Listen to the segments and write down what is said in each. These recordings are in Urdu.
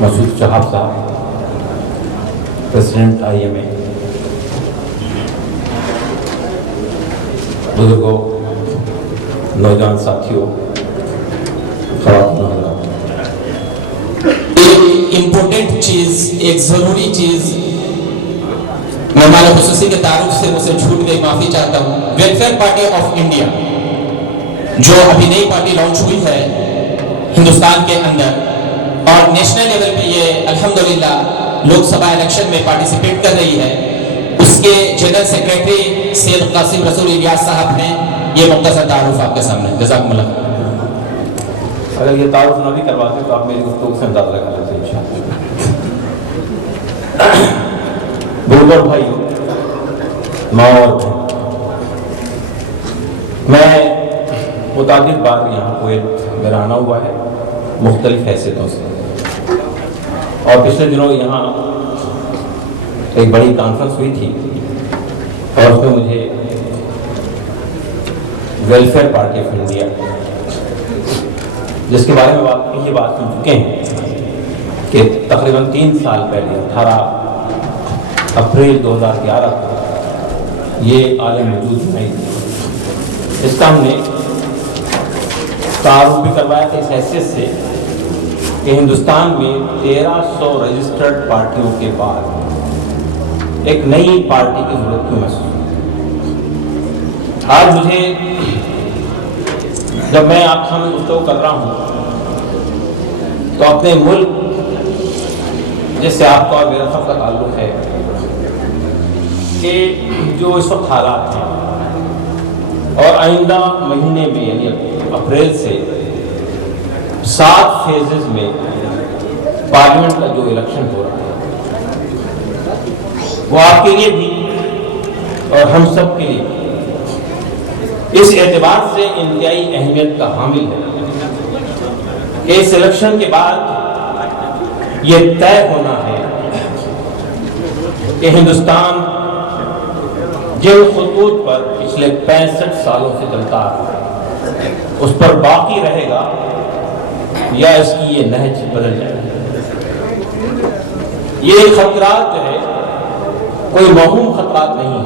مسعود شہاب صاحب، پریزیڈنٹ IMA، بزرگوں، نوجوان ساتھیوں، خواتین حضرات، ایک امپورٹنٹ چیز، ایک ضروری چیز مہمان خصوصی کے تعارف سے مجھ سے چھوٹ گئی، معافی چاہتا ہوں۔ ویلفیئر پارٹی آف انڈیا جو ابھی نئی پارٹی لانچ ہوئی ہے ہندوستان کے اندر، اور نیشنل لیول پہ یہ الحمدللہ لوک سبھا الیکشن میں پارٹیسپیٹ کر رہی ہے، اس کے جنرل سیکریٹری سید قاسم رسول الیاس صاحب نے یہ مختصر تعارف آپ کے سامنے۔ جزاکم اللہ۔ اگر یہ تعارف نہ بھی کرواتے تو آپ میری گفتگو سے اندازہ لگا لیتے انشاءاللہ۔ بزرگ بھائیوں، ماں اور بہن، میں متعدد بار یہاں کویت میں آنا ہوا ہے مختلف حیثیتوں سے، اور پچھلے دنوں یہاں ایک بڑی کانفرنس ہوئی تھی اور اس میں مجھے ویلفیئر پارٹی آف انڈیا، جس کے بارے میں یہ بات سن چکے ہیں کہ تقریباً 3 سال پہلے 18 اپریل 2011 کو یہ عالم وجود میں آئی تھی۔ اس کا ہم نے تعارف بھی کروایا تھا اس حیثیت سے کہ ہندوستان میں 1300 رجسٹرڈ پارٹیوں کے بعد ایک نئی پارٹی کی ضرورت کیوں محسوس ہوئی۔ آج مجھے جب میں آپ سامنے گفتگو کر رہا ہوں تو اپنے ملک جس سے آپ کا اور میرا سب کا تعلق ہے کہ جو اس وقت حالات ہیں، اور آئندہ مہینے میں یعنی اپریل سے 7 فیزز میں پارلیمنٹ کا جو الیکشن ہو رہا ہے وہ آپ کے لیے بھی اور ہم سب کے لیے اس اعتبار سے انتہائی اہمیت کا حامل ہے کہ اس الیکشن کے بعد یہ طے ہونا ہے کہ ہندوستان جن خطوط پر پچھلے 65 سالوں سے چلتا آ رہا ہے اس پر باقی رہے گا یا اس کی یہ نہج بدل جائے گا۔ یہ خطرات جو ہے کوئی موہوم خطرات نہیں ہے،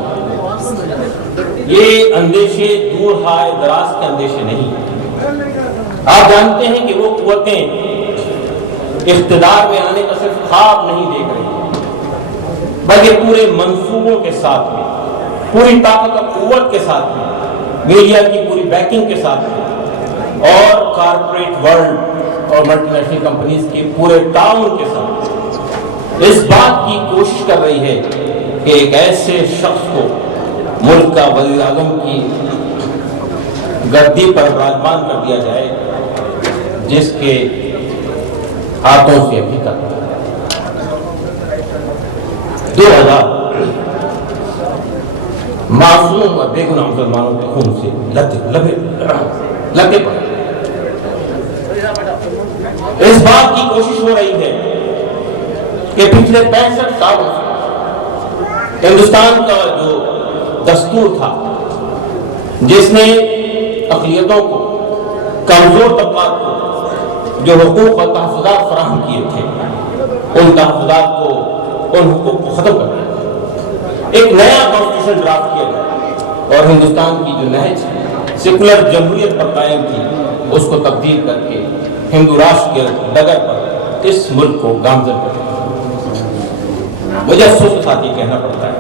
یہ اندیشے دور ہائے دراز کے اندیشے نہیں ہیں۔ آپ جانتے ہیں کہ وہ قوتیں اقتدار میں آنے کا صرف خواب نہیں دیکھ رہی، بلکہ پورے منصوبوں کے ساتھ میں، پوری طاقت اور قوت کے ساتھ میں، میڈیا کی پوری بیکنگ کے ساتھ میں، اور کارپوریٹ ورلڈ اور ملٹی نیشنل کمپنیز کے پورے تعاون کے ساتھ اس بات کی کوشش کر رہی ہے کہ ایک ایسے شخص کو ملک کا وزیر اعظم کی گدی پر براجمان کر دیا جائے جس کے ہاتھوں سے ابھی تک 2000 معصوم اور بے گناہ مسلمانوں کے خون سے لگے پڑے۔ اس بات کی کوشش ہو رہی ہے کہ پچھلے 65 سالوں سے ہندوستان کا جو دستور تھا جس نے اقلیتوں کو، کمزور طبقات کو جو حقوق اور تحفظات فراہم کیے تھے، ان تحفظات کو، ان حقوق کو ختم کر دیا، ایک نیا کانسٹیٹیوشن ڈرافٹ کیا گیا اور ہندوستان کی جو نہج سیکولر جمہوریت پر قائم تھی اس کو تبدیل کر کے ہندو راشٹر کے ڈگر پر اس ملک کو گامزن کر دیا۔ مجھے افسوس کے ساتھ یہ کہنا پڑتا ہے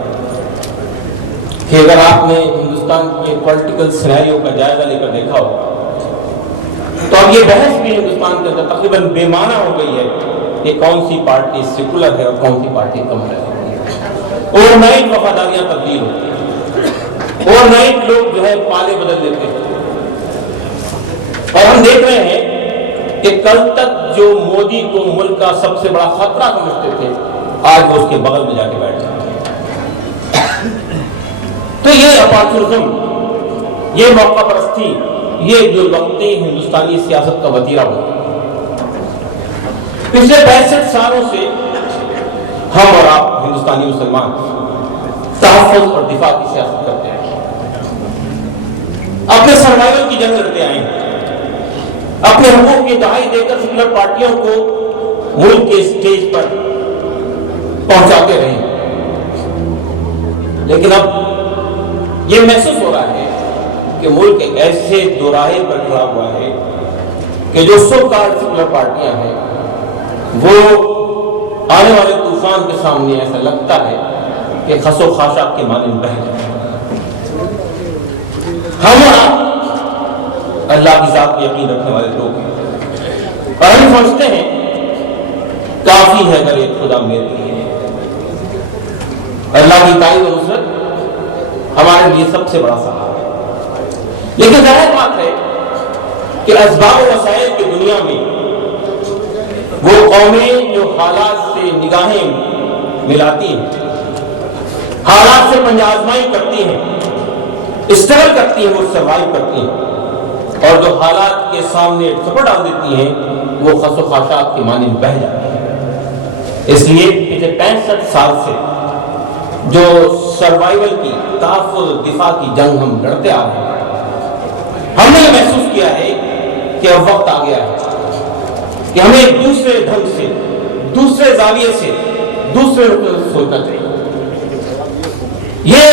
کہ اگر آپ نے ہندوستان کے پولیٹیکل سینیریو کا جائزہ لے کر دیکھا ہو تو اب یہ بحث بھی ہندوستان کے اندر تقریباً بے معنی ہو گئی ہے کہ کون سی پارٹی سیکولر ہے اور کون سی پارٹی کمرل ہے۔ اور نئی وفاداریاں تبدیل ہوتی ہیں، اور نئے لوگ جو ہے پالے بدل دیتے ہیں، اور ہم دیکھ رہے ہیں کہ کل تک جو مودی کو ملک کا سب سے بڑا خطرہ سمجھتے تھے آج وہ اس کے بغل میں جا کے بیٹھ جاتے ہیں۔ تو یہ اپارچونزم، یہ موقع پرستی، یہ جو وقتی ہندوستانی سیاست کا وتیرہ ہوا پچھلے 65 سالوں سے ہم اور آپ ہندوستانی مسلمان تحفظ اور دفاع کی سیاست کرتے ہیں، اپنے سروائیول کی جنگ لڑتے آئے ہیں، اپنے حقوق کی دہائی دے کر سیکولر پارٹیوں کو ملک کے اسٹیج پر پہنچاتے رہے، لیکن اب یہ محسوس ہو رہا ہے کہ ملک ایک ایسے دوراہے پر کھڑا ہوا ہے کہ جو سو کال سیکولر پارٹیاں ہیں وہ آنے والے طوفان کے سامنے ایسا لگتا ہے کہ خس و خاشاک کے مانند بہہ جائے۔ ہم اللہ کی ذات پہ یقین رکھنے والے لوگ ہیں اور ہم سمجھتے ہیں کافی ہے اگر ایک خدا میرے لیے، اللہ کی تائید و نصرت ہمارے لیے سب سے بڑا سہارا ہے۔ لیکن ظاہر بات ہے کہ اسباب و وسائل کی دنیا میں وہ قومیں جو حالات سے نگاہیں ملاتی ہیں، حالات سے پنجہ آزمائی کرتی ہیں، اسٹرگل کرتی ہیں، وہ سروائیو کرتی ہیں، اور جو حالات کے سامنے ٹھپر ڈال دیتی ہیں وہ خس و خاشاک کے مانند بہہ جاتی ہیں۔ اس لیے پچھلے 65 سال سے جو سروائیول کی تحفظ دفاع کی جنگ ہم لڑتے آ رہے ہیں، ہم نے یہ محسوس کیا ہے کہ اب وقت آ گیا ہے کہ ہمیں ایک دوسرے ڈھنگ سے، دوسرے زاویے سے، دوسرے نقطے سے سوچنا چاہیے۔ یہ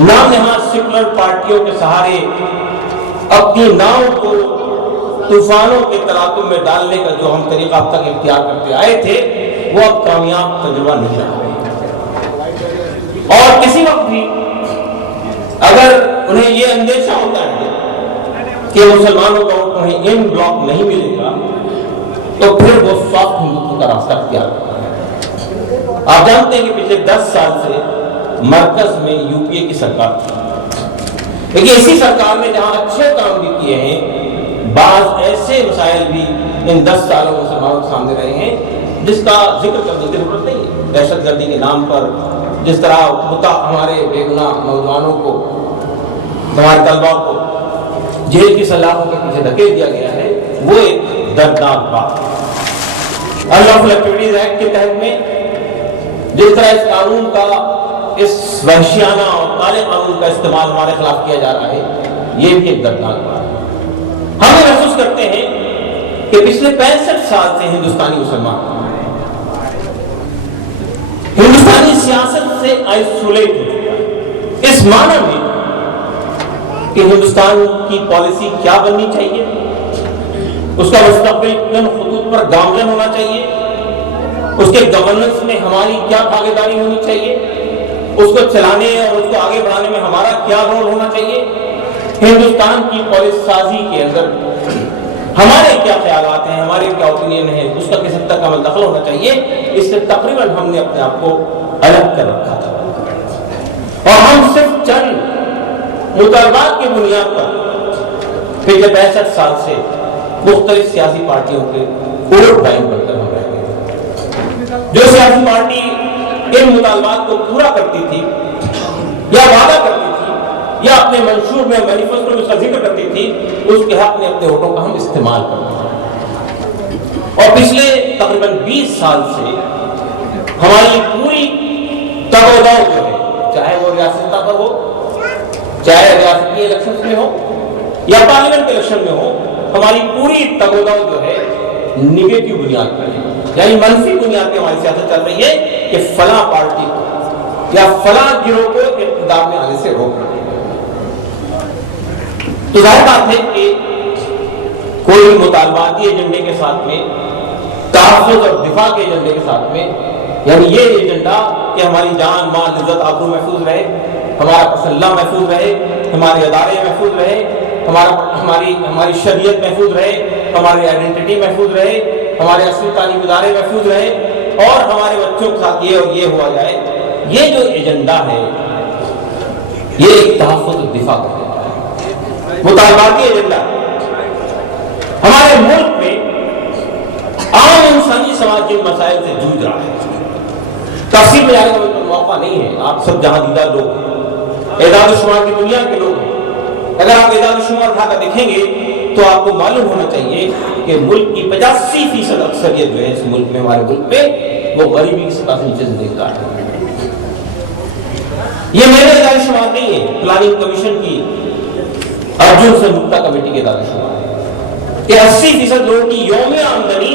نام نہاد سیکولر پارٹیوں کے سہارے اپنی ناؤ کو طوفانوں کے تلاطم میں ڈالنے کا جو ہم طریقہ اب تک اختیار کرتے آئے تھے وہ اب کامیاب تجربہ نہیں رہا، اور کسی وقت بھی اگر انہیں یہ اندیشہ ہوتا ہے کہ مسلمانوں کا ووٹ انہیں ان بلاک نہیں ملے گا تو پھر وہ سافٹ ہندوتو کا راستہ اختیار کرتا ہے۔ آپ جانتے ہیں کہ پچھلے 10 سال سے مرکز میں یو پی اے کی سرکار تھی، لیکن اسی سرکار نے جہاں اچھے کام بھی کیے ہیں، بعض ایسے مسائل بھی ان 10 سالوں میں مسلمانوں کے سامنے رہے ہیں جس کا ذکر کرنے کی ضرورت نہیں ہے۔ دہشت گردی کے نام پر جس طرح ہمارے بے گناہ نوجوانوں کو، ہمارے طلباء کو جیل کی سلاخوں کے پیچھے دھکیل دیا گیا ہے، وہ ایک دردناک بات ہے۔ انلافل ایکٹیویٹیز ایکٹ کے تحت میں جس طرح اس قانون کا، اس وحشیانہ اور کالے قانون کا استعمال ہمارے خلاف کیا جا رہا ہے، یہ بھی ایک دردناک بات ہے۔ ہم یہ محسوس کرتے ہیں کہ پچھلے 65 سال سے ہندوستانی مسلمان ہندوستانی سیاست سے آئسولیٹ ہو چکا ہے، اس معنی میں کہ ہندوستان کی پالیسی کیا بننی چاہیے، اس کا مستقبل کن خطوط پر گامزن ہونا چاہیے، اس کے گورننس میں ہماری کیا بھاگیداری ہونی چاہیے، اس کو چلانے اور اس کو آگے بڑھانے میں ہمارا کیا رول ہونا چاہیے، ہندوستان کی پالیسی سازی کے اندر ہمارے کیا خیالات ہیں، ہمارے کیا اوپینین ہیں، اس کا کس حد تک عمل دخل ہونا چاہیے، اس سے تقریباً ہم نے اپنے آپ کو الگ کر رکھا تھا، اور ہم صرف چند مطالبات کی بنیاد پر پچھلے 65 سال سے مختلف سیاسی پارٹیوں کے ووٹ بینک بن کر ہم رہ گئے۔ جو سیاسی پارٹی ان مطالبات کو پورا کرتی تھی یا وعدہ کرتی تھی یا اپنے منشور میں، مینیفیسٹو میں اس کا ذکر کرتی تھی، اس کے حق میں اپنے ووٹوں کا ہم استعمال کرتے ہیں۔ اور پچھلے تقریباً 20 سال سے ہماری پوری تگ و دو جو ہے، چاہے وہ ریاست پر ہو، چاہے ریاستی الیکشن میں ہو یا پارلیمنٹ کے الیکشن میں ہو، ہماری پوری تگ و دو جو ہے نیگیٹو بنیاد پر ہے، یعنی منفی بنیاد پہ ہماری سیاست چل رہی ہے کہ فلاں پارٹی کو یا فلاں گروہ کو اقتدار میں آنے سے روکنا۔ تو ظاہر بات ہے کہ کوئی مطالباتی ایجنڈے کے ساتھ میں، تحفظ اور دفاع کے ایجنڈے کے ساتھ میں، یعنی یہ ایجنڈا کہ ہماری جان، مال، عزت، آبرو محفوظ رہے، ہمارا پسندہ محفوظ رہے، ہمارے ادارے محفوظ رہے، ہماری شریعت محفوظ رہے، ہماری آئیڈینٹی محفوظ رہے، ہمارے اصلی تعلیمی ادارے محفوظ رہے، اور ہمارے بچوں کے ساتھ یہ اور یہ ہوا جائے، یہ جو ایجنڈا ہے یہ ایک تحفظ و دفاع کا ایجنڈا ہے، مطالباتی ایجنڈا۔ ہمارے ملک میں عام انسانی سماج جن مسائل سے جوجھ رہا ہے، تفصیل میں جانے کا موقع نہیں ہے، آپ سب جہاں دیدہ لوگ ہیں، اعداد و شمار کی دنیا کے لوگ ہیں، اگر آپ اعداد و شمار اٹھا کر دیکھیں گے تو آپ کو معلوم ہونا چاہیے کہ ملک کی 85% اکثریت جو ہے اس ملک میں، ہمارے ملک پہ، وہ غریبی کی سطح سے نیچے زندگی گزار ہے۔ یہ میرے اعداد و شمار نہیں ہے، پلاننگ کمیشن کی ارجن سے نکتہ کمیٹی کے اعداد و شمار ہے کہ 80% لوگوں کی یومیہ آمدنی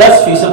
10%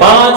5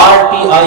RTI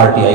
RTI,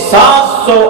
700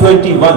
21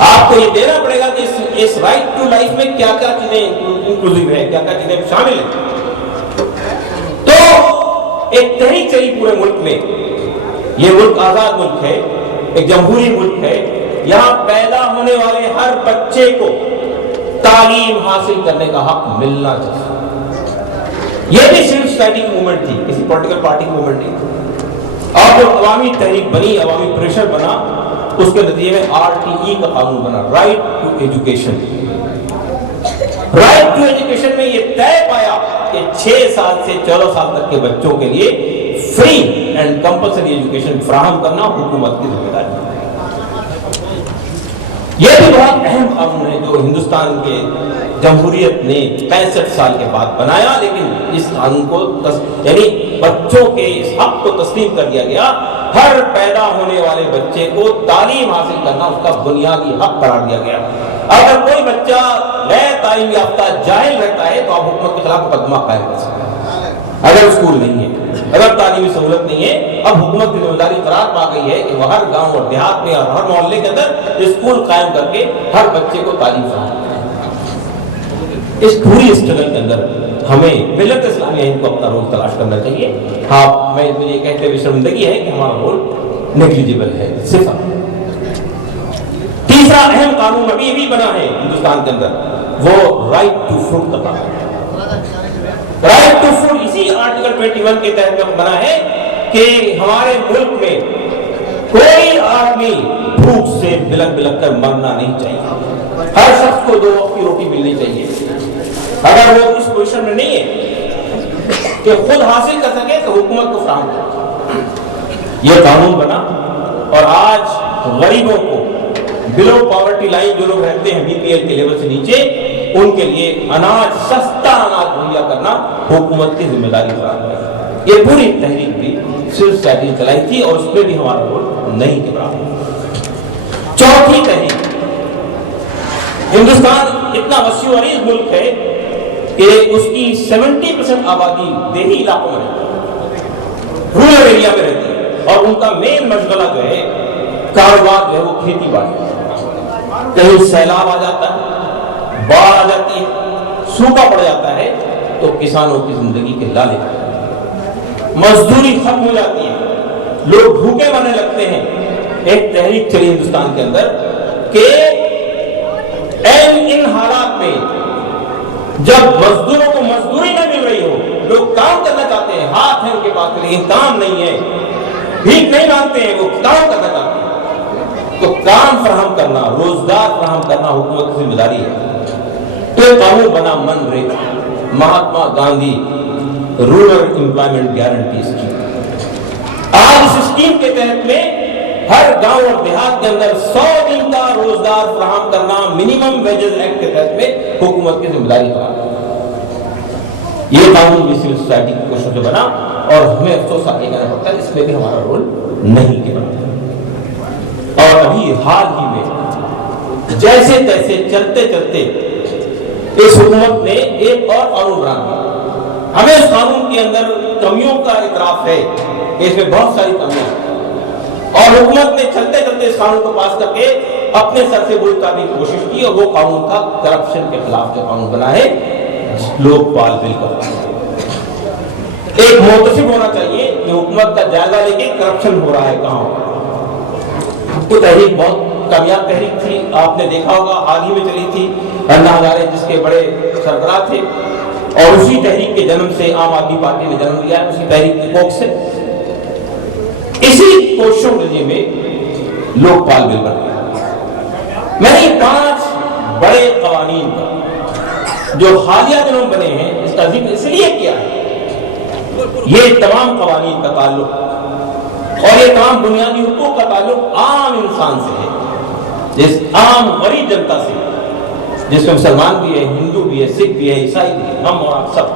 آپ کو یہ دینا پڑے گا کہ اس رائٹ ٹو لائف میں کیا کیا چیزیں انکلوسیو ہے، کیا کیا چیزیں شامل ہیں۔ تو ایک تحریک چلی پورے ملک میں، یہ ملک آزاد ملک ہے، ایک جمہوری ملک ہے، یہاں پیدا ہونے والے ہر بچے کو تعلیم حاصل کرنے کا حق ملنا چاہیے۔ یہ بھی صرف سوسائٹی کی موومنٹ تھی، کسی پولیٹیکل پارٹی کی موومنٹ نہیں تھی، اور جو عوامی تحریک بنی، عوامی پریشر بنا، اس کے نتیجے میں RTE کا قانون بنا، right to education. Right to education میں یہ طے پایا کہ 6 سال سے 14 سال تک کے بچوں کے لیے فری اینڈ کمپلسری ایجوکیشن فراہم کرنا حکومت کی ذمہ داری ہے۔ یہ بھی بہت اہم قانون ہے جو ہندوستان کے جمہوریت نے 65 سال کے بعد بنایا، لیکن اس قانون کو یعنی بچوں کے اس حق کو تسلیم کر دیا گیا، ہر پیدا ہونے والے بچے کو تعلیم حاصل کرنا اس کا بنیادی حق قرار دیا گیا۔ اگر کوئی بچہ غیر تعلیم یافتہ جاہل رہتا ہے تو آپ حکومت کے خلاف مقدمہ قائم کر سکتے ہیں۔ اگر اسکول نہیں ہے، اگر تعلیمی سہولت نہیں ہے، اب حکومت کی ذمہ داری قرار پا گئی ہے کہ وہ ہر گاؤں اور دیہات میں اور ہر محلے کے اندر اسکول قائم کر کے ہر بچے کو تعلیم فراہم کرے۔ اس پوری اسٹرگل کے اندر ہمیں ملت اسلامیہ ہند کو اپنا رول تلاش کرنا چاہیے۔ ہاں، میں یہ کہتے ہوئے شرمندگی ہے کہ ہمارا رول نیگلیجیبل ہے، صفر۔ تیسرا اہم قانون ابھی بھی بنا ہے ہندوستان کے اندر، وہ رائٹ ٹو فوڈ کا قانون۔ رائٹ ٹو فوڈ اسی آرٹیکل 21 کے تحت بنا ہے کہ ہمارے ملک میں کوئی آدمی بھوک سے بلک بلک کر مرنا نہیں چاہیے، ہر شخص کو 2 وقت کی روٹی ملنی چاہیے۔ اگر وہ اس پوزیشن میں نہیں ہے کہ خود حاصل کر سکے تو حکومت کو فراہم کرے۔ یہ قانون بنا اور آج غریبوں کو بلو پاورٹی لائن، جو لوگ رہتے ہیں BPL کے لیول سے نیچے، ان کے لیے اناج، سستا اناج مہیا کرنا حکومت کی ذمہ داری قرار ہے۔ یہ پوری تحریک بھی صرف سوسائٹی نے چلائی تھی اور اس میں بھی ہمارا رول نہیں کے برابر۔ چوتھی تحریک، ہندوستان اتنا وسیع و عریض ملک ہے کہ اس کی 70% آبادی دیہی علاقوں میں رہتی ہے، رورل ایریا میں رہتی ہے، اور ان کا مین مشغلہ جو ہے، کاروبار جو ہے، وہ کھیتی باڑی۔ کہیں سیلاب آ جاتا ہے، باڑھ آ جاتی ہے، سوکھا پڑ جاتا ہے تو کسانوں کی زندگی کے لالے مزدوری ختم ہو جاتی ہے، لوگ بھوکے مرنے لگتے ہیں۔ ایک تحریک چلی ہندوستان کے اندر کہ ان حالات میں جب مزدوروں کو مزدوری نہ مل رہی ہو، لوگ کام کرنا چاہتے ہیں، ہاتھ ہے ان کے پاس لیکن کام نہیں ہے، بھیک نہیں مانگتے ہیں، وہ کام کرنا چاہتے ہیں، تو کام فراہم کرنا، روزگار فراہم کرنا حکومت کی ذمہ داری ہے۔ تو قانون بنا MNREGA, Mahatma Gandhi rural employment guarantee scheme. آج اس اسکیم کے تحت میں ہر گاؤں اور دیہات کے اندر 100 دن کا روزگار فراہم کرنا منیمم ویجز ایکٹ کے تحت میں حکومت کی ذمہ داری قرار ہے۔ یہ قانون بھی سول سوسائٹی کی کوششوں سے بنا اور ہمیں افسوس آگے کہنا پڑتا ہے اس میں بھی ہمارا رول نہیں کے بنا۔ اور ابھی حال ہی میں جیسے تیسے چلتے چلتے اس حکومت نے ایک اور قانون بنا دیا۔ ہمیں اس قانون کے اندر کمیوں کا اعتراف ہے کہ اس میں بہت ساری کمیاں ہیں، اور حکومت نے چلتے چلتے اس قانون کو پاس کر کے اپنے سر سے بول کرنے کی کوشش کی، اور وہ قانون تھا کرپشن کے خلاف جو قانون بنا ہے، لوک پال بل کا۔ ایک محتسب ہونا چاہیے کہ حکومت کا جائزہ لے کے کرپشن ہو رہا ہے کہاں ہو رہا ہے۔ وہ تحریک بہت کامیاب تحریک تھی، آپ نے دیکھا ہوگا حال ہی میں چلی تھی، انا ہزارے جس کے بڑے سربراہ تھے، اور اسی تحریک کے جنم سے عام آدمی پارٹی نے جنم لیا ہے، اسی تحریک کی کوکھ سے۔ اسی کوششوں کے میں لوک پال بل بن گیا۔ میں نے 5 بڑے قوانین کا جو حالیہ دنوں میں بنے ہیں اس کا ذکر اس لیے کیا ہے، یہ تمام قوانین کا تعلق اور یہ تمام بنیادی حقوق کا تعلق عام انسان سے ہے، جس عام غریب جنتا سے، جس میں مسلمان بھی ہے، ہندو بھی ہے، سکھ بھی ہے، عیسائی بھی ہے، ہم اور آپ سب۔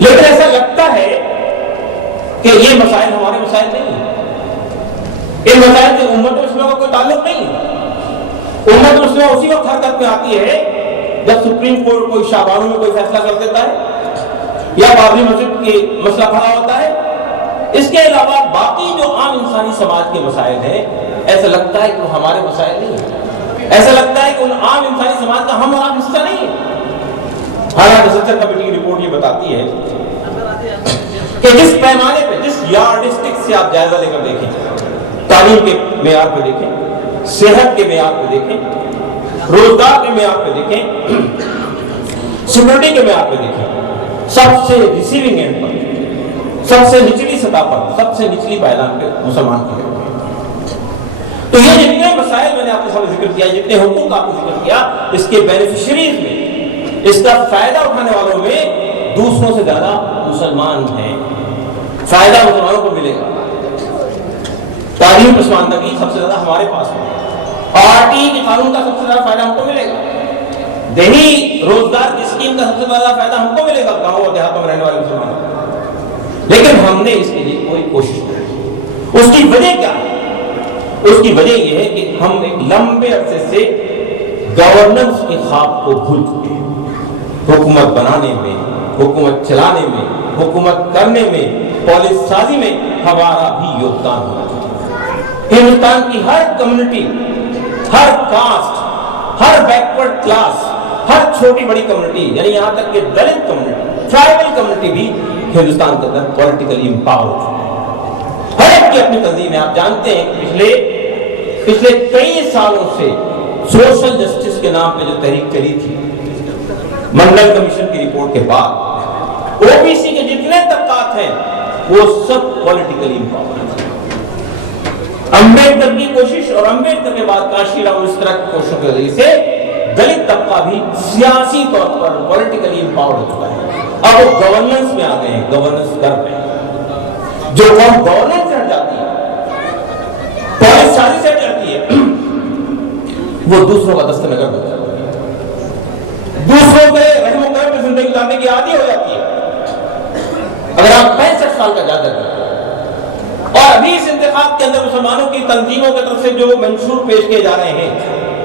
لیکن ایسا لگتا ہے کہ یہ مسائل ہمارے مسائل نہیں ہیں، ان مسائل سے امت مسلمہ کا کوئی تعلق نہیں ہے۔ امت مسلمہ اسی وقت حرکت میں آتی ہے جب سپریم کورٹ کوئی شابانوں میں کوئی فیصلہ کر دیتا ہے یا بابری مسجد کی مسئلہ کھڑا ہوتا ہے۔ اس کے علاوہ باقی جو عام انسانی سماج کے مسائل ہیں، ایسا لگتا ہے کہ وہ ہمارے مسائل نہیں ہیں۔ ایسا لگتا ہے کہ ان عام انسانی سماج کا ہم اور آپ حصہ نہیں ہے۔ حالانکہ سلسلہ کمیٹی کی رپورٹ یہ بتاتی ہے کہ جس پیمانے پہ، جس یارڈسٹک سے آپ جائزہ لے کر دیکھیں، تعلیم کے معیار پہ دیکھیں، صحت کے معیار پہ دیکھیں، روزگار کے معیار پہ دیکھیں، سیکورٹی کے معیار پہ دیکھیں، سب سے ریسیونگ اینڈ پر، سب سے نچلی سطح پر، سب سے نچلی پائیدان پہ مسلمان کی ہے۔ تو یہ جتنے مسائل میں نے آپ کے سامنے ذکر کیا، جتنے حقوق آپ کو ذکر کیا، اس کے بینیفیشریز میں، اس کا فائدہ اٹھانے والوں میں دوسروں سے زیادہ مسلمان ہیں۔ فائدہ مسلمانوں کو ملے گا۔ تعلیم پسماندگی سب سے زیادہ ہمارے پاس ہے، پارٹی کے قانون کا سب سے زیادہ فائدہ ہم کو ملے گا، دیہی روزگار کی اسکیم کا سب سے زیادہ فائدہ ہم کو ملے گا گاؤں اور دیہاتوں میں رہنے والے مسلمانوں کو۔ لیکن ہم نے اس کے لیے کوئی کوشش نہیں کی۔ اس کی وجہ کیا ہے؟ اس کی وجہ یہ ہے کہ ہم ایک لمبے عرصے سے گورننس کے خواب کو بھول چکے ہیں۔ حکومت بنانے میں، حکومت چلانے میں، حکومت کرنے میں، پالیسی سازی میں ہمارا بھی یوگدان ہونا چاہیے۔ ہندوستان کی ہر کمیونٹی، ہر کاسٹ، ہر بیکورڈ کلاس، ہر چھوٹی بڑی کمیونٹی، یعنی یہاں تک کہ دلت کمیونٹی، ٹرائبل کمیونٹی بھی ہندوستان کے اندر پولیٹیکلی امپاور ہو چکی ہے۔ ہر ایک کی اپنی تنظیم ہے۔ آپ جانتے ہیں کہ پچھلے کئی سالوں سے سوشل جسٹس کے نام پہ جو تحریک چلی تھی، منڈل کمیشن کی رپورٹ کے بعد او بی سی کے جتنے طبقات ہیں وہ سب پولیٹیکلی امپاور ہیں۔ امبیڈکر کی کوشش اور امبیڈکر کے بعد کاشی رام اس طرح کی کوششوں کے ذریعے سے دلت طبقہ بھی سیاسی طور پر پولیٹیکلی امپاورڈ ہو چکا ہے۔ اب وہ گورننس میں آ گئے ہیں، گورننس کر رہے ہیں۔ جو قوم گورننس سے ہٹ جاتی ہے، پالیسی سازی سے ہٹ جاتی ہے، وہ دوسروں کا دست نگر بن جاتی ہے، دوسروں کے رحم و کرم میں زندگی گزارنے کی عادی ہو جاتی ہے۔ اگر آپ 65 سال کا جائزہ کریں اور ابھی اس انتخاب کے اندر مسلمانوں کی تنظیموں کی طرف سے جو منشور پیش کیے جا رہے ہیں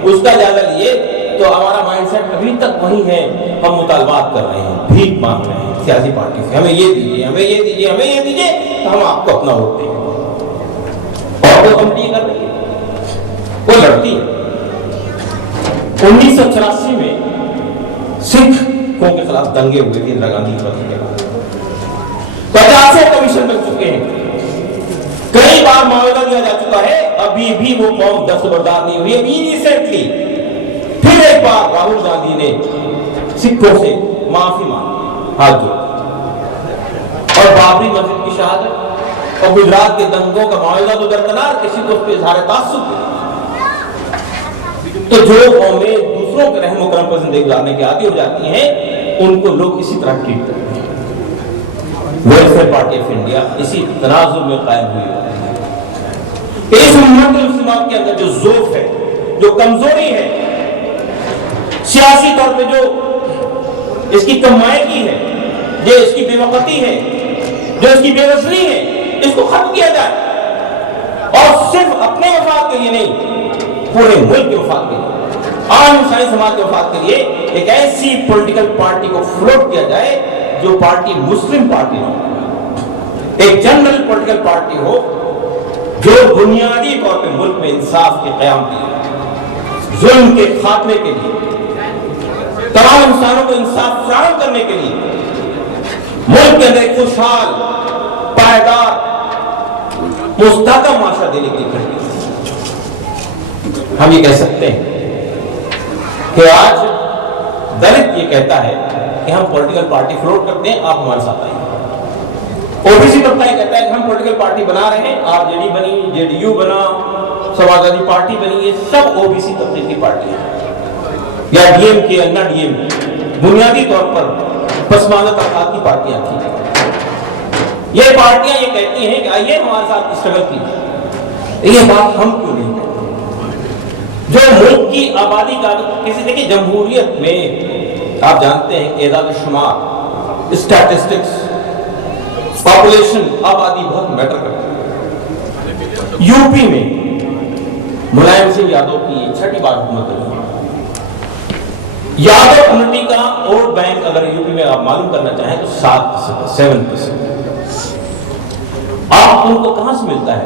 اس کا جائزہ لیے تو ہمارا مائنڈ سیٹ ابھی تک وہی ہے۔ ہم مطالبات کر رہے ہیں، بھیک مانگ رہے ہیں سیاسی پارٹی سے، ہمیں یہ دیجیے، ہمیں یہ دیجیے، ہمیں یہ دیجیے تو ہم آپ کو اپنا ووٹ دیں گے۔ اور وہ کمیٹی کر رہی ہے، وہ لڑتی ہے۔ 1984 میں سکھوں کے خلاف دنگے ہوئے تھے، اندرا گاندھی کی وقت کے بعد 50 کمیشن بن چکے ہیں، کئی بار معاہدہ دیا جا چکا ہے، ابھی بھی وہ قوم دستبردار نہیں ہوئی۔ ابھی ریسنٹلی پھر ایک بار راہل گاندھی نے سکھوں سے معافی مانگی، ہاتھ جوڑ، اور بابری مسجد کی شہادت اور گجرات کے دنگوں کا معاہدہ تو درکنار، کسی کو اس پہ اظہار تعصب ہے۔ تو جو قومیں دوسروں کے رحم و کرم پر زندگی گزارنے کے عادی ہو جاتی ہیں ان کو لوگ اسی طرح ٹریٹ کرتے ہیں۔ ویلفیئر پارٹی آف انڈیا اسی تناظر میں قائم ہوئی ہے۔ اس امت مسلمہ کے اندر جو ضعف ہے، جو کمزوری ہے، سیاسی طور پہ جو اس کی کمائیگی ہے، جو اس کی بے وقتی ہے، جو اس کی بے وزنی ہے، اس کو ختم کیا جائے، اور صرف اپنے مفاد کے لیے نہیں، پورے ملک کے مفاد کے لیے، عام انسانی سماج کے مفاد کے لیے ایک ایسی پولیٹیکل پارٹی کو فلوٹ کیا جائے جو پارٹی مسلم پارٹی ہو، ایک جنرل پولیٹیکل پارٹی ہو جو بنیادی طور پہ ملک میں انصاف کے قیام کے لیے، ظلم کے خاتمے کے لیے، تمام انسانوں کو انصاف فراہم کرنے کے لیے، ملک کے اندر ایک خوشحال، پائیدار، مستحکم معاشرہ دینے کے لیے کھڑی ہے۔ ہم یہ کہہ سکتے ہیں کہ آج دلت یہ کہتا ہے کہ ہم پولیٹیکل پارٹی فلوٹ کرتے ہیں، آپ ہمارے ساتھ آئیے۔ او بی سی طبقہ یہ کہتا ہے کہ ہم پولیٹیکل پارٹی بنا رہے ہیں، آر جے ڈی بنی، جے ڈی یو بنا، سماجوادی پارٹی بنی، یہ سب او بی سی طبقے کی پارٹی ہیں، یا ڈی ایم کے، انا ڈی ایم، بنیادی طور پر پسماندہ طبقات کی پارٹیاں تھیں۔ یہ پارٹیاں یہ کہتی ہیں کہ آئیے ہمارے ساتھ اسٹرگل کیجیے۔ یہ بات ہم کیوں نہیں کرتے؟ جو ملک کی آبادی کا کسی دیکھیں جمہوریت میں آپ جانتے ہیں اعداد و شمار، اسٹیٹسٹکس، پاپولیشن، آبادی بہت میٹر کرتی ہے۔ یو پی میں ملائم سنگھ یادو کی 6ٹھی بار حکومت ہے۔ یادو کمیونٹی کا ووٹ بینک اگر یو پی میں آپ معلوم کرنا چاہیں تو 7%، 7%۔ آپ ان کو کہاں سے ملتا ہے؟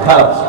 18%,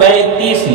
35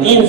3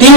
3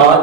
5,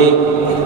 1,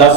10,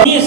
20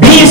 20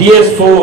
DS4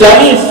40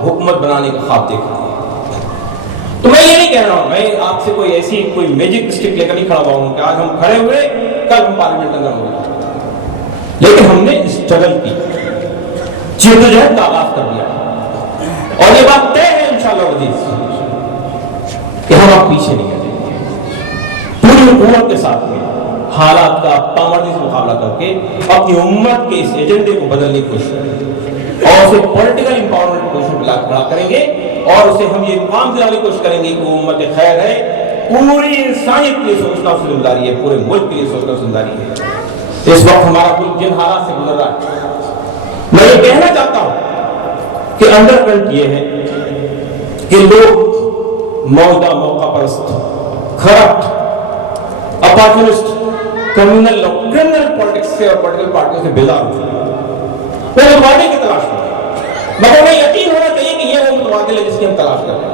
حکومت بنانے کا خواب دیکھا. تو میں یہ نہیں کہہ رہا ہوں, میں آپ سے کوئی میجک اسٹک لے کر نہیں کھڑا ہوا ہوں کہ آج ہم کھڑے ہوئے کل ہم پارلیمنٹ اندر ہو گئے, لیکن ہم نے اسٹرگل کی, جدوجہد کا آغاز کر دیا, اور یہ بات طے ہے انشاءاللہ عزیز کہ ہم آپ پیچھے نہیں ہٹیں گے. پوری حکومت کے ساتھ میں حالات کا پامردی سے مقابلہ کر کے اپنی امت کے اس ایجنڈے کو بدلنے کی کوشش کریں گے, اور اسے پولیٹیکل امپاورمنٹ کی کوشش کھڑا کریں گے, اور اسے ہم یہ انقام دلانے کی کوشش کریں گے کہ وہ امت خیر ہے, پوری انسانیت کے لیے سوچنا اس کی ذمہ داری ہے, پورے ملک کے لیے سوچنا ذمہ داری ہے. اس وقت ہمارا ملک جن حالات سے گزر رہا ہے, میں یہ کہنا چاہتا ہوں کہ انڈر کرنٹ یہ ہے کہ لوگ موجودہ موقع پرست, کرپٹ, اپارچونسٹ, کمیونل پالیٹکس سے اور پولیٹیکل پارٹیوں سے بیدار ہو چکے ہیں. وہ متبادل کی تلاش میں ہے, مگر ہمیں یقین ہونا چاہیے کہ یہ وہ متبادل ہے جس کی ہم تلاش کر رہے ہیں.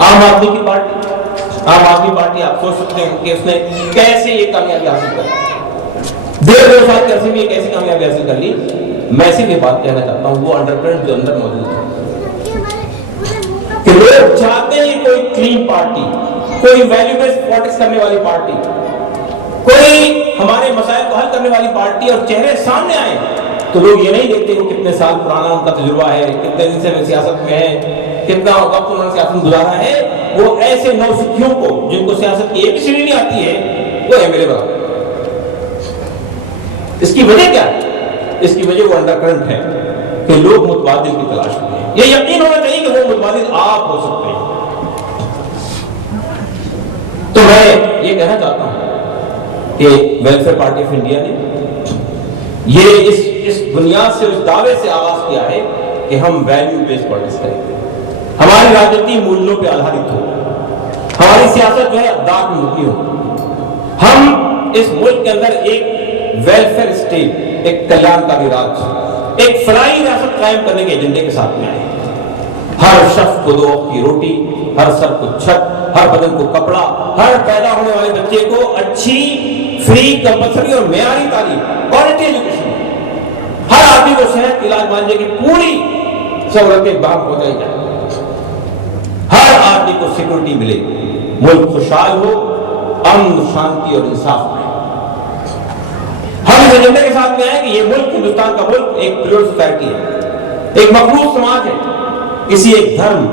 عام آدمی پارٹی آپ سوچ سکتے ہیں کہ اس نے کیسے یہ کامیابی حاصل کر لی, 1.5 سال کے عرصے میں کیسی کامیابی حاصل کر لی. میں صرف یہ بات کہنا چاہتا ہوں, وہ انڈر کرنٹ جو اندر موجود ہے کہ لوگ چاہتے ہیں کوئی کلین پارٹی, کوئی ویلیو بیسڈ پالیٹکس کرنے والی پارٹی, کوئی ہمارے مسائل کو حل کرنے والی پارٹی, اور چہرے سامنے آئے تو لوگ یہ نہیں دیکھتے کہ کتنے سال پرانا ان کا تجربہ ہے, کتنے دن سے سیاست میں ہے, کتنا وقت انہوں نے سیاست میں گزارا ہے. وہ ایسے نوسکھیوں کو جن کو سیاست کی ایک سیڑھی نہیں آتی ہے وہ ایم ایل اے بنا. اس کی وجہ کیا ہے؟ اس کی وجہ وہ انڈر کرنٹ ہے کہ لوگ متبادل کی تلاش میں ہیں. یہ یقین ہونا چاہیے کہ وہ متبادل آپ ہو سکتے ہیں. تو میں یہ کہنا چاہتا ہوں کہ ویلفیئر پارٹی آف انڈیا نے یہ اس بنیاد سے, اس دعوے سے آغاز کیا ہے کہ ہم ویلیو بیس پالیٹکس کریں گے, ہماری راجنیتی مولیوں پہ آدھارت ہو, ہماری سیاست جو ہے اقدار میں مبنی ہو. ہم اس ملک کے اندر ایک ویلفیئر اسٹیٹ, ایک کلیان کاری راج, ایک فلاحی ریاست قائم کرنے کے ایجنڈے کے ساتھ میں آئے. ہر شخص کو 2 وقت کی روٹی, ہر سر کو چھت, ہر بدن کو کپڑا, ہر پیدا ہونے والے بچے کو اچھی فری کمپلسری اور معیاری تعلیم, کوالٹی ایجوکیشن, ہر آدمی کو صحت علاج معالجے کی پوری سہولتیں باہم پہنچائی جائیں, ہر آدمی کو سیکورٹی ملے, ملک خوشحال ہو, امن, شانتی اور انصاف میں. ہم اس ایجنڈے کے ساتھ میں آئے کہ یہ ملک, ہندوستان کا ملک, ایک پلیور سوسائٹی ہے, ایک مخلوط سماج ہے, کسی ایک دھرم,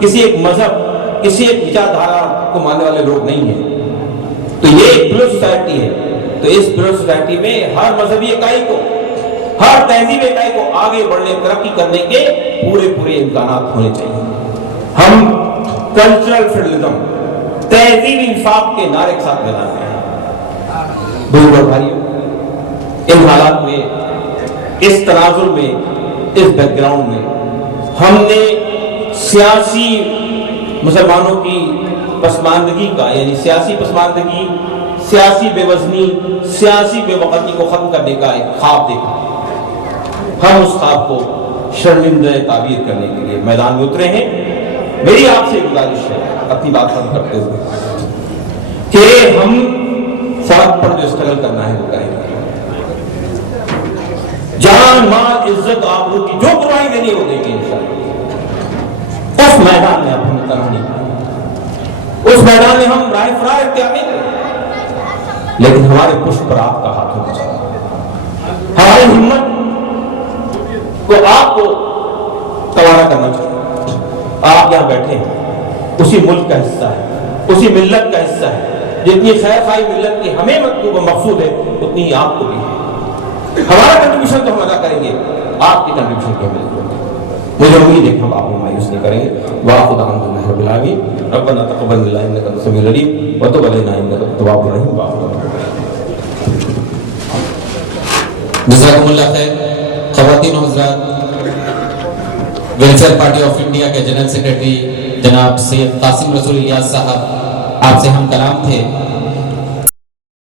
کسی ایک مذہب, کسی ایک وچار دھارا کو ماننے والے لوگ نہیں ہیں. تو یہ ایک پلیور سوسائٹی ہے. تو اس پلیور سوسائٹی میں ہر مذہبی اکائی کو, ہر تہذیب اکائی کو آگے بڑھنے, ترقی کرنے کے پورے امکانات ہونے چاہیے. ہم کلچرل فیڈرلزم, تہذیبی انصاف کے نعرے کے ساتھ میدان میں ہیں. بزرگ بھائیوں, ان حالات میں, اس تناظر میں, اس بیک گراؤنڈ میں ہم نے سیاسی مسلمانوں کی پسماندگی کا, یعنی سیاسی پسماندگی, سیاسی بے وزنی, سیاسی بے وقتی کو ختم کرنے کا ایک خواب دیکھا. ہم اس خواب کو شرمندہ تعبیر کرنے کے لیے میدان میں اترے ہیں. میری آپ سے گزارش ہے اپنی بات ختم کرتے ہوئے کہ ہم سڑک پر جو اسٹرگل کرنا ہے وہ کریں گے. جان, مال, عزت, آبرو کی جو قربانی دینی ہے وہ دیں گے انشاءاللہ. اس میدان میں اب ہم اتنا نہیں پائیں, اس میدان میں ہم رائے فرار اختیار نہیں کریں, لیکن ہمارے پشت پر آپ کا ہاتھ ہونا چاہیے. ہماری ہمت کو آپ کو توانہ کرنا چاہیے. آپ یہاں بیٹھے ہیں, اسی ملک کا حصہ ہے, اسی ملت کا حصہ ہے. جتنی خیر خواہی ملت کی ہمیں مطلوب و مقصود ہے اتنی ہی آپ کو بھی ہے. ہمارا کنٹریبیوشن تو ہم ادا کریں گے, آپ کی کنٹریبیوشن کیا ملے. مجھے امید ہے کہ ہم آپ کو مایوس نہیں کریں گے. وآخر دعوانا رب العالمین, ربنا تقبل منا انک انت السمیع العلیم وتب علینا انک انت التواب الرحیم. جزاکم اللہ خیر. خواتین و حضرات, ویلفیئر پارٹی آف انڈیا کے جنرل سیکریٹری جناب سید قاسم رسول الیاس صاحب آپ سے ہم کلام تھے.